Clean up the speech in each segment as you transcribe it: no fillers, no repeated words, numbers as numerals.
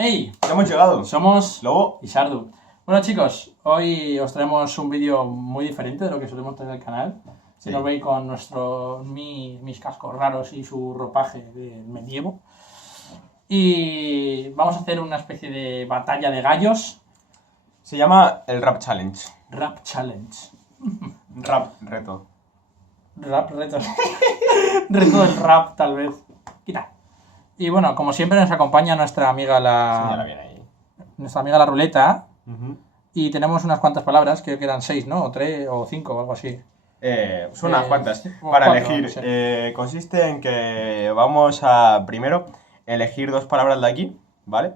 ¡Hey! Ya hemos llegado. Somos Lobo. y Sardu. Bueno chicos, hoy os traemos un vídeo muy diferente de lo que solemos tener en el canal. Si Sí. nos veis con mis cascos raros y su ropaje de medievo. Y vamos a hacer una especie de batalla de gallos. Se llama el Rap Challenge. Rap Challenge. Rap reto. Rap reto. Reto del rap, tal vez. Quita. Y bueno, como siempre nos acompaña nuestra amiga Señala bien ahí. nuestra amiga la ruleta. Ujú. Y tenemos unas cuantas palabras, creo que eran 6, ¿no? O 3 o 5 o algo así. Son unas cuantas. o Para 4, elegir. no sé. Consiste en que vamos a primero elegir dos palabras de aquí, ¿vale?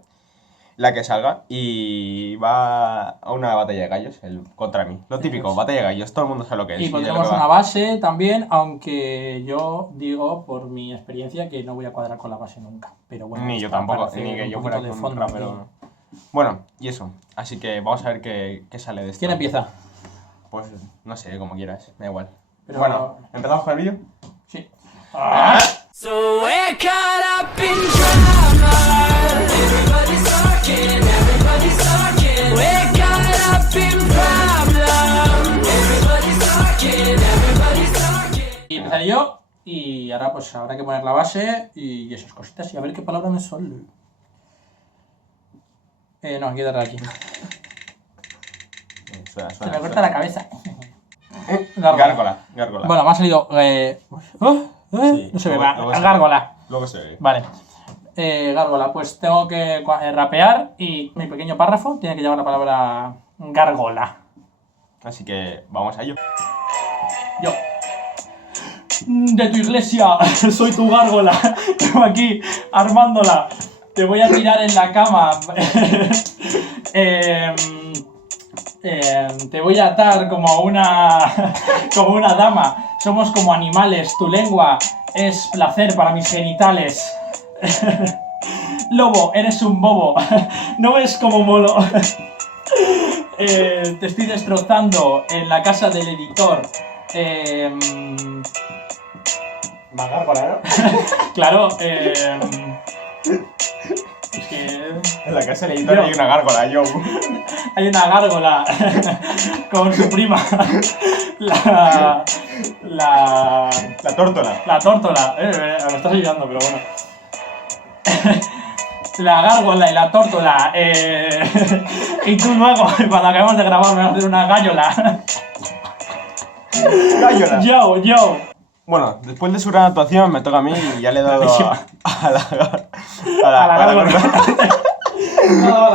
La que salga y va a una batalla de gallos, contra mí. Lo típico, Eso es. batalla de gallos, todo el mundo sabe lo que es. Y de lo pondremos que va. una base también, aunque yo digo por mi experiencia que no voy a cuadrar con la base nunca. Pero bueno, Ni yo está tampoco, para hacer ni que un yo poquito fuera de con un fondo rapero. Bueno, y eso. Así que vamos a ver qué sale de esto. ¿Quién empieza? Pues no sé, como quieras, me da igual. Pero- Bueno, ¿empezamos con el vídeo? Sí. So we're caught up in drama. Everybody's talking. We're caught up in problems. Everybody's talking. Y empezaré yo. Y ahora pues habrá que poner la base y esas cositas y a ver qué palabra me sale. No, hay que darle aquí. Se me corta la cabeza. Gárgola. Bueno, me ha salido... Sí, no se ve, luego se ve. gárgola. Luego se ve. Vale. Gárgola, pues tengo que rapear y mi pequeño párrafo tiene que llevar la palabra gárgola. Así que vamos a ello. Yo. De tu iglesia, soy tu gárgola. Tengo aquí armándola. Te voy a tirar en la cama. Te voy a atar como una dama. Somos como animales. Tu lengua es placer para mis genitales. Lobo, eres un bobo. No ves como molo. Te estoy destrozando en la casa del editor. Más gárgola, ¿no? Claro, es que En la casa del editor Yo. hay una gárgola, yo. hay una gárgola con su prima, la La tórtola. tórtola. Me estás ayudando, pero bueno. La gárgola y la tórtola. Y tú luego, cuando acabemos de grabar, me vas a hacer una gallola. Gárgola. Yo. Bueno, después de su gran actuación me toca a mí y ya le he dado a la gárgola. La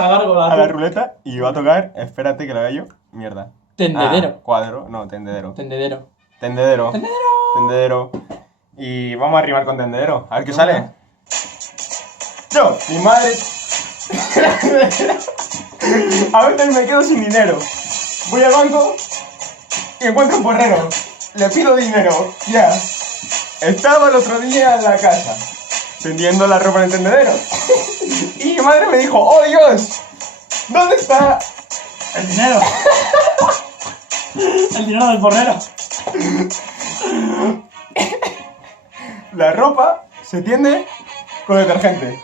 gárgola. a la ruleta y va a tocar, espérate que lo vea yo, mierda. Tendedero. Cuadro, no, tendedero. Tendedero. Tendedero. Tendedero. Y vamos a rimar con tendedero. A ver qué sale. Yo, mi madre. A veces me quedo sin dinero. Voy al banco y encuentro un porrero. Le pido dinero. Ya. Estaba el otro día en la casa tendiendo la ropa en el tendedero. Y mi madre me dijo: ¡Oh Dios! ¿Dónde está? El dinero. El dinero del porrero. La ropa se tiende con detergente.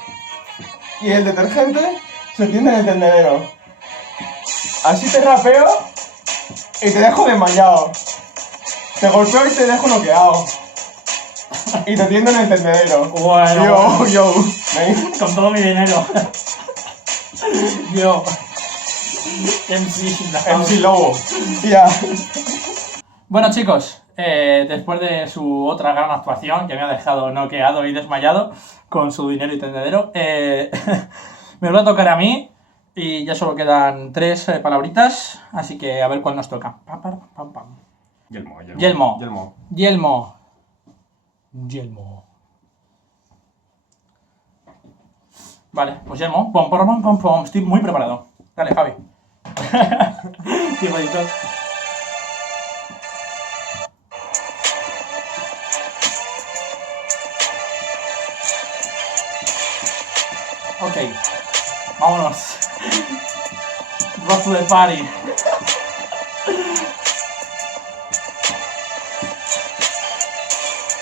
Y el detergente se tiende en el tendedero. Así te rapeo y te dejo desmayado. Te golpeo y te dejo noqueado. Y te tiendo en el tendedero. Bueno. Yo. Ven. Con todo mi dinero. Yo. MC Lobo. Ya. Bueno chicos, después de su otra gran actuación que me ha dejado noqueado y desmayado con su dinero y tendedero, me va a tocar a mí y ya solo quedan 3 palabritas, así que a ver cuál nos toca. Pam, pam, pam, pam. Yelmo. Yelmo. Vale, pues Yelmo. Pom, pom, pom, pom, pom. Estoy muy preparado. Dale, Javi. Tío, editor. Ok, vámonos. Rock to the party.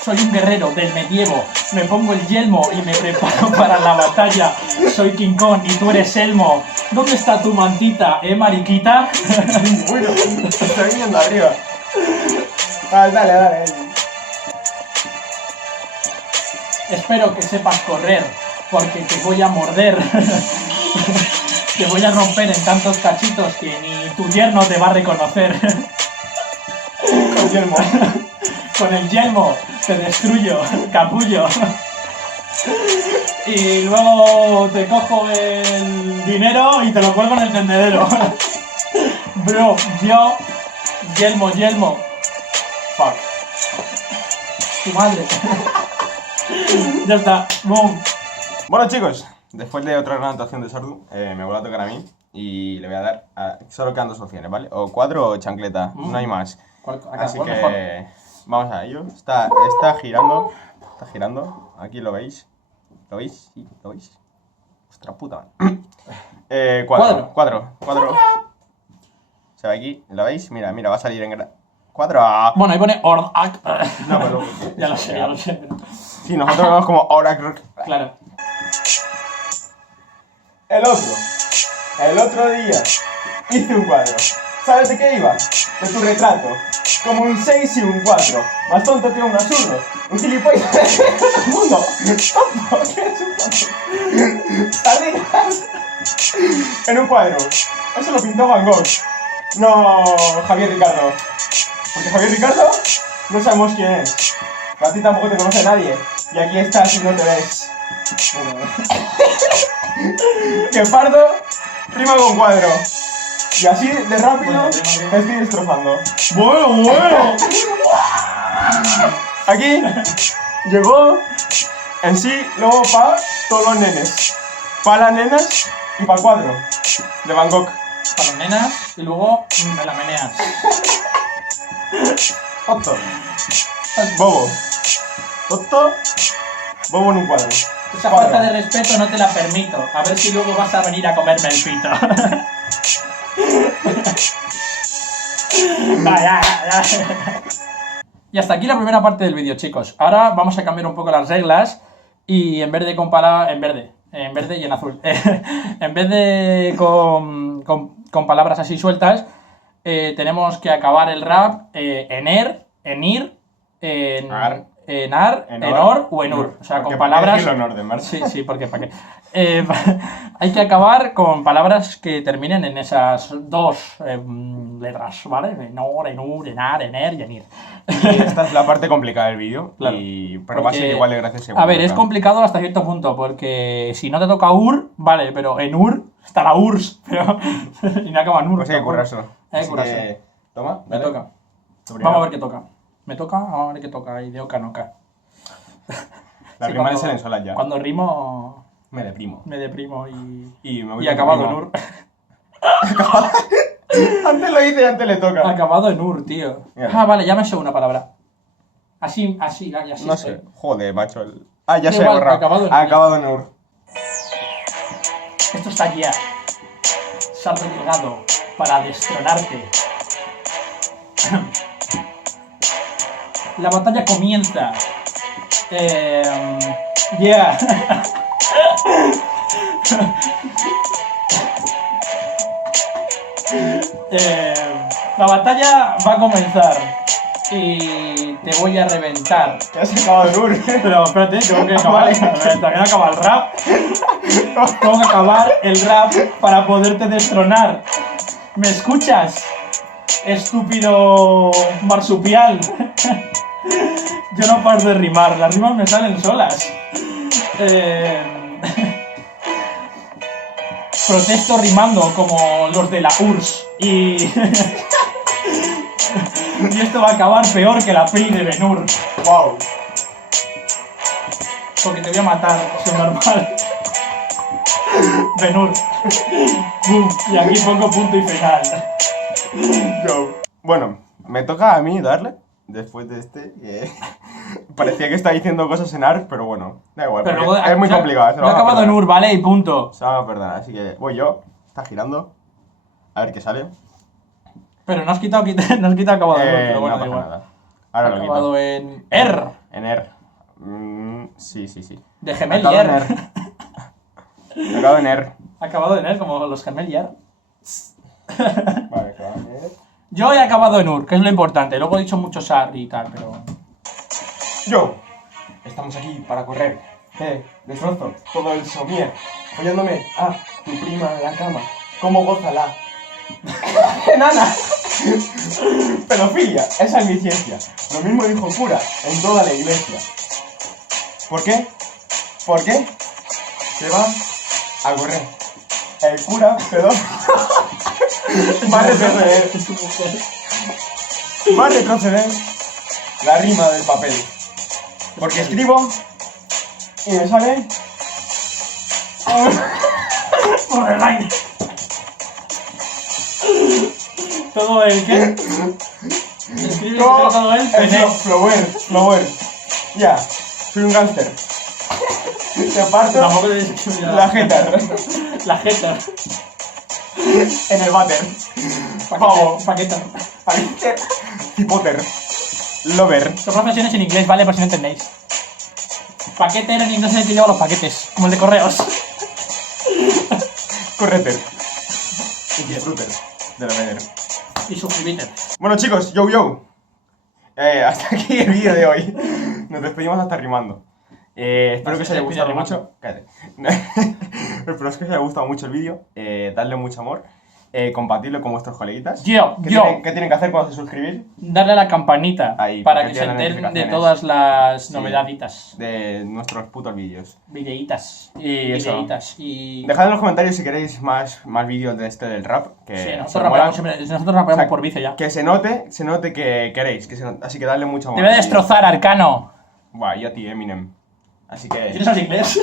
Soy un guerrero del medievo. Me pongo el yelmo y me preparo para la batalla. Soy King Kong y tú eres Elmo. ¿Dónde está tu mantita, mariquita? Bueno, está viniendo arriba. Dale. Espero que sepas correr, porque te voy a morder. Te voy a romper en tantos cachitos que ni tu yerno te va a reconocer. Con yelmo. Con el yelmo te destruyo, capullo. Y luego te cojo el dinero y te lo cuelgo en el tendedero. Bro, yo... Yelmo. Fuck. Tu madre. Ya está. Boom. Bueno, chicos, después de otra gran actuación de Sordu, me vuelve a tocar a mí y le voy a dar a... Solo quedan 2 opciones, ¿vale? O cuadro o chancleta, no hay más. Así que mejor? vamos a ello. Está girando. Está girando. Aquí lo veis. ¿Lo veis? Sí, lo veis. Ostras puta. Cuadro. Se ve aquí, ¿lo veis? Mira, va a salir en cuadro. Bueno, ahí pone Ordak. No, pero Ya lo sé. Pero... Sí, nosotros vemos como Oracle. Claro. El otro día hice un cuadro. ¿Sabes de qué iba? De tu retrato. Como un 6 y un 4. Más tonto que un absurdo. Un gilipollas de todo el mundo. Tonto, ¿qué es un tonto? Sardinas. En un cuadro. Eso lo pintó Van Gogh. No, Javier Ricardo. Porque Javier Ricardo no sabemos quién es. Pero a ti tampoco te conoce nadie. Y aquí estás y no te ves. Que pardo rima con cuadro. Y así de rápido te estoy destrozando. Bueno. Aquí llegó en sí luego pa' todos los nenes. Pa' las nenas y pa' el cuadro de Van Gogh. Para las nenas y luego me la meneas. Tonto. Bobo. Tonto. Bobo en un cuadro. Esa falta de respeto no te la permito. A ver si luego vas a venir a comerme el pito. Ya. Y hasta aquí la primera parte del vídeo, chicos. Ahora vamos a cambiar un poco las reglas y en vez de comparar... En verde y en azul. En vez de con palabras así sueltas, tenemos que acabar el rap en ir, en Ar. en ar, en or o en ur. O sea, con palabras... Sí, porque ¿para qué? Hay que acabar con palabras que terminen en esas 2 letras, ¿vale? En or, en ur, en ar, en er y en ir. Y esta es la parte complicada del vídeo. Claro. Pero va a ser igual de gracioso. A ver, es complicado hasta cierto punto, porque si no te toca ur, vale, pero en ur está la urs, pero y no acaba en ur. Pues hay que currárselo. Hay que currárselo. Toma, Me dale. toca. Vamos a ver qué toca. Me toca, vamos a ver qué toca. Y de oca noca. Las Sí, rimas cuando- salen solas ya. Cuando rimo, Me deprimo. me deprimo y me voy y con acabado en prima. ur. Antes lo hice y antes le toca. Acabado en ur, tío. Mira. Ah, vale, ya me sé una palabra. Así, así No estoy. sé. Joder, macho. Ya Da se ha igual, borrado. acabado en Ha ur. acabado en ur. Esto está ya. Salto llegado para destronarte. La batalla comienza. Yeah. La batalla va a comenzar. Y te voy a reventar. Ya se ha acabado en ur. Pero espérate, tengo que acabar. Todavía no acaba el rap. Tengo que acabar el rap para poderte destronar. ¿Me escuchas? Estúpido marsupial. Yo no paro de rimar, las rimas me salen solas. Protesto rimando como los de la URSS. Y esto va a acabar peor que la peli de Ben-Hur. Wow. Porque te voy a matar, es normal. Ben-Hur. Boom. Y aquí pongo punto y final. Yo. Bueno, me toca a mí darle. Después de este. Parecía que está diciendo cosas en ARC, pero bueno. Da igual. Pero porque luego, es muy complicado. Lo he acabado en UR, ¿vale? Y punto. Se van a perder. Así que voy yo. Está girando. A ver qué sale. Pero no has quitado acabado en UR, pero bueno, No da pasa igual. nada. Ahora lo Acabado quito. en R. En R. Sí. De Gemel y Acabado en R. R. Acabado en R. Acabado en R, como los Gemel y R. Vale, acabado en R. Yo he acabado en UR, que es lo importante. Luego he dicho mucho SAR y tal, pero... Yo. Estamos aquí para correr. Destrozo todo el somier. Follándome a tu prima en la cama. ¿Cómo goza la enana? Pedofilia, esa es mi ciencia. Lo mismo dijo el cura en toda la iglesia. ¿Por qué? ¿Por qué? Se va a correr. El cura pedófilo va a retroceder. Va a retroceder la rima del papel. Porque escribo y me sale Por el aire. Todo el qué? Escribe todo el pene. Flower. Ya, soy un gángster. Te parto Tampoco te dices la jeta La jeta. en el váter. Pavo. Paqueta. Paquete. Hipoter. Lover. Son profesiones en inglés, ¿vale? Por si no entendéis. Paquete en inglés es el que lleva los paquetes, como el de correos. Correter. Y disfruter de la manera. Y suscribite. Bueno chicos, yo. Hasta aquí el vídeo de hoy. Nos despedimos hasta rimando. Espero que os haya gustado mucho. Cállate. Espero que os haya gustado mucho el vídeo. Dadle mucho amor. Compartirlo con vuestros coleguitas. ¿Qué tienen que hacer cuando se suscribir? Darle a la campanita Ahí, para para que que se tengan enteren de notificaciones. todas las Sí. novedaditas. De nuestros putos vídeos. Videitas. Y eso. Videitas. Y... Dejad en los comentarios si queréis más vídeos de este del rap. Que Sí, se nosotros mola. rapeamos, siempre, nosotros rapeamos O sea, por vicio ya. Que se note que queréis. Así que dadle mucho amor. Te voy a destrozar, Arcano. Buah, y a ti, Eminem. Así que. ¿Tienes al inglés?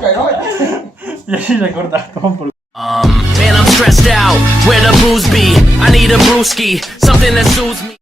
Pero, Y así se corta. Toma por Man, I'm stressed out. Where the booze be? I need a brewski, something that soothes me.